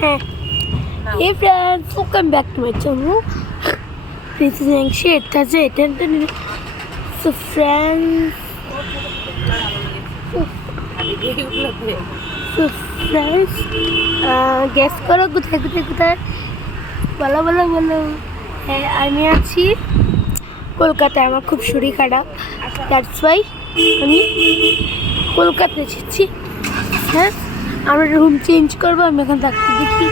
হ্যাঁ, hey friends, welcome back to my channel. This is Angshi. So friends, guess করো কোথায় বলো। হ্যাঁ, আমি আছি কলকাতায়। আমার খুব শরীর খারাপ, দ্যাটস ওয়াই আমি কলকাতায় এসেছি। হ্যাঁ, আমরা রুম চেঞ্জ করবো। আমি এখন থাকতে দেখি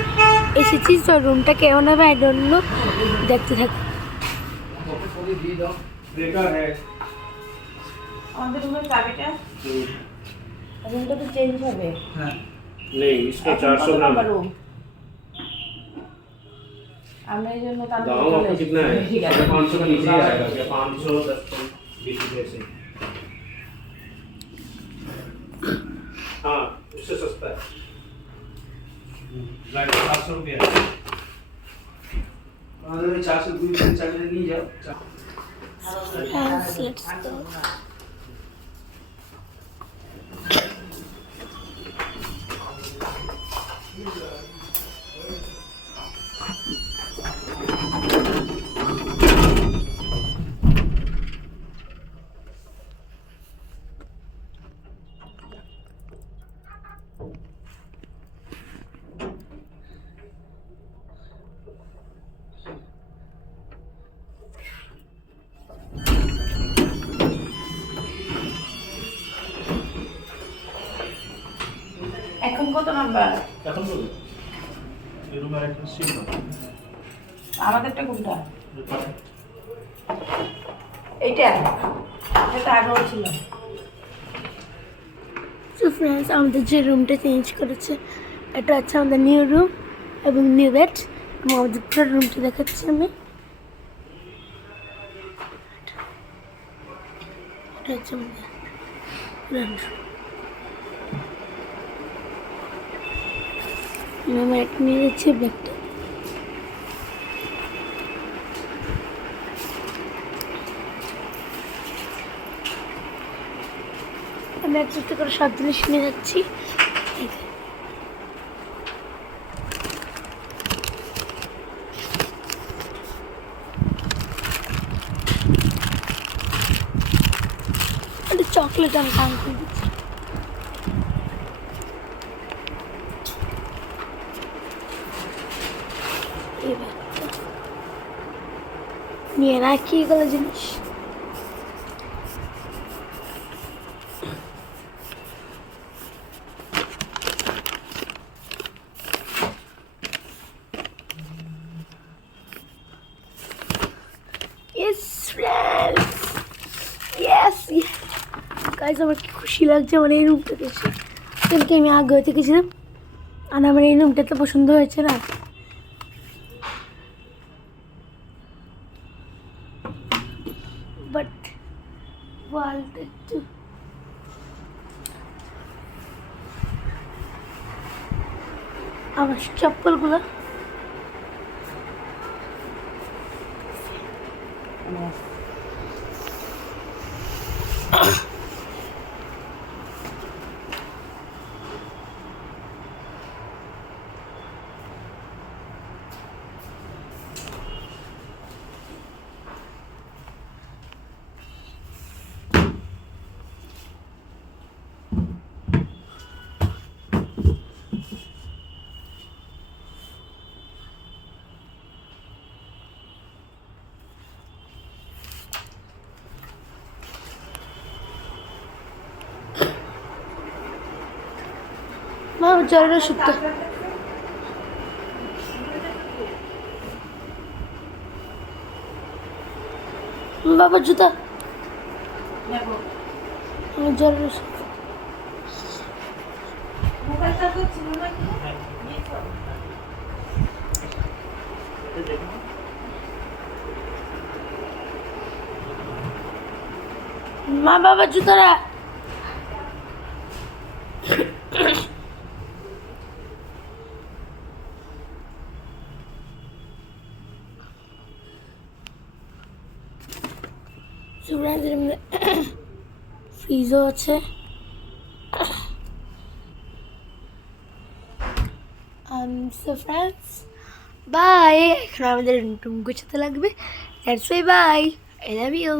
এসেছি, তো রুমটা কেমন হবে আই ডোন্ট নো, দেখতে থাকি। আমাদের রুমের চাবিটা, রুমটা তো চেঞ্জ হবে। हाँ नहीं, इसका 400 ग्राम রুম আমরা এই জন্য তার दाम आपका कितना है? 500 का नीचे ही आएगा क्या? 500 10 20 रुपए से। हाँ, उससे सस्ता है। लाइट 700 रुपया है। अगर 400 रुपये चार्ज नहीं जाओ। Friends, let's go. এখন কত নাম্বার? এখন বলো। এই রুমের একটা সিট দাও। আমাদেরটা কোনটা? এইটা এটা আগেও ছিল। সো ফ্রেন্ডস, আমাদের যে রুমটা চেঞ্জ করেছে এটা হচ্ছে আমাদের নিউ রুম এবং নিউ বেড। আমাদের পুরো রুমটা দেখাচ্ছি আমি। এটা হচ্ছে আমাদের পুরান রুম। আমার একটা নিয়ে যাচ্ছে ব্যাগটা। আমি একটা করে সব জিনিস নিয়ে যাচ্ছি। চকলেট আমি কাম করে দিচ্ছি। নিয়ে রাখি এগুলো জিনিস। Yes, friends. Yes, yes. Guys, আমার কি খুশি লাগছে আমার এই রুমটাতে এসে। কিন্তু আমি আগে হয়ে থেকেছিলাম আর আমার এই রুমটা তো পছন্দ হয়েছে না। বাট ওয়ালটা একটু আমার চপ্পলগুলো মা জ্বরের ওষুধটা বাবা জুতা আমার জ্বরের ওষুধ। মা বাবা জুতারা ফ্রিজও আছে। সো ফ্রেন্ডস বাই, এখন আমাদের রুম টুম গুছাতে লাগবে, that's why bye, I love you.